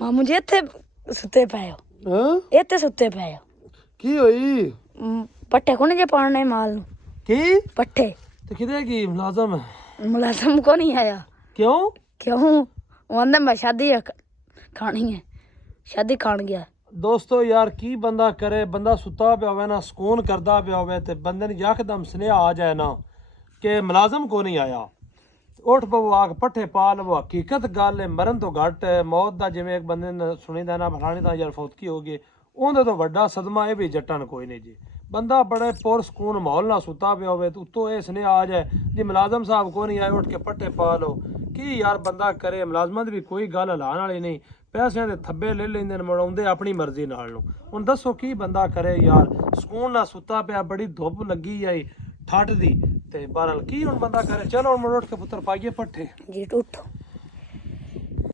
ਮਾਮੂ ਜੀ ਇੱਥੇ ਸੁੱਤੇ ਪਏ ਹੋ? ਹਾਂ ਇੱਥੇ ਸੁੱਤੇ ਪਏ ਹੋ? ਕੀ ਹੋਈ? ਪੱਠੇ ਕੋਣ ਜੇ ਪਾਉਣੇ ਮਾਲ ਨੂੰ? ਕੀ ਪੱਠੇ ਤੇ ਕਿਤੇ ਕੀ ਮੁਲਾਜ਼ਮ? ਮੁਲਾਜ਼ਮ ਕੋ ਨਹੀਂ ਆਇਆ? ਕਿਉਂ? ਕਿਉਂ? ਉਹ ਆਂਦਾ ਮੈਂ ਸ਼ਾਦੀ ਖਾਣੀ ਹੈ, ਸ਼ਾਦੀ ਖਾਣ ਗਿਆ। ਦੋਸਤੋ ਯਾਰ ਕੀ ਬੰਦਾ ਕਰੇ, ਬੰਦਾ ਸੁੱਤਾ ਪਿਆ ਹੋਵੇ ਨਾ, ਸਕੂਨ ਕਰਦਾ ਪਿਆ ਹੋਵੇ ਤੇ ਬੰਦੇ ਨੂੰ ਯਕਦਮ ਸੁਨੇਹਾ ਆ ਜਾਏ ਨਾ ਕਿ ਮੁਲਾਜ਼ਮ ਕੋ ਨਹੀਂ ਆਇਆ, ਉੱਠ ਪਵੋ ਆ ਕੇ ਪੱਠੇ ਪਾ ਲਵੋ। ਹਕੀਕਤ ਗੱਲ ਹੈ, ਮਰਨ ਤੋਂ ਘੱਟ ਮੌਤ ਦਾ ਜਿਵੇਂ ਇੱਕ ਬੰਦੇ ਨੇ ਸੁਣੀਦਾ ਨਾ ਫਲਾਣੀ ਦਾ ਯਾਰ ਫੌਤਕੀ ਹੋ ਗਈ, ਉਹਦੇ ਤੋਂ ਵੱਡਾ ਸਦਮਾ ਇਹ ਵੀ ਜੱਟਾਂ ਨੂੰ ਕੋਈ ਨਹੀਂ ਜੀ। ਬੰਦਾ ਬੜੇ ਪੁਰ ਸਕੂਨ ਮਾਹੌਲ ਨਾਲ ਸੁੱਤਾ ਪਿਆ ਹੋਵੇ ਤੇ ਉੱਤੋਂ ਇਹ ਸੁਨੇਹਾ ਆ ਜਾਏ ਜੀ ਮੁਲਾਜ਼ਮ ਸਾਹਿਬ ਕੋ ਨਹੀਂ ਆਏ, ਉੱਠ ਕੇ ਪੱਠੇ ਪਾ ਲਓ। ਕੀ ਯਾਰ ਬੰਦਾ ਕਰੇ? ਮੁਲਾਜ਼ਮਾਂ ਦੀ ਵੀ ਕੋਈ ਗੱਲ ਹਲਾਉਣ ਵਾਲੀ ਨਹੀਂ, ਪੈਸਿਆਂ ਦੇ ਥੱਬੇ ਲੈ ਲੈਂਦੇ ਨੇ, ਮੜਾਉਂਦੇ ਆਪਣੀ ਮਰਜ਼ੀ ਨਾਲ ਨੂੰ। ਹੁਣ ਦੱਸੋ ਕੀ ਬੰਦਾ ਕਰੇ ਯਾਰ? ਸਕੂਨ ਨਾਲ ਸੁੱਤਾ ਪਿਆ, ਬੜੀ ਧੁੱਪ ਲੱਗੀ ਆਈ ਠੱਠ ਦੀ, ਤੇ ਬਹਰਹਾਲ ਕੀ ਹੁਣ ਬੰਦਾ ਕਰੇ? ਚਲੋ ਹੁਣ ਉੱਠ ਕੇ ਪੁੱਤਰ ਪਾਈਏ ਪੱਠੇ। ਜੀ ਉੱਠੋ।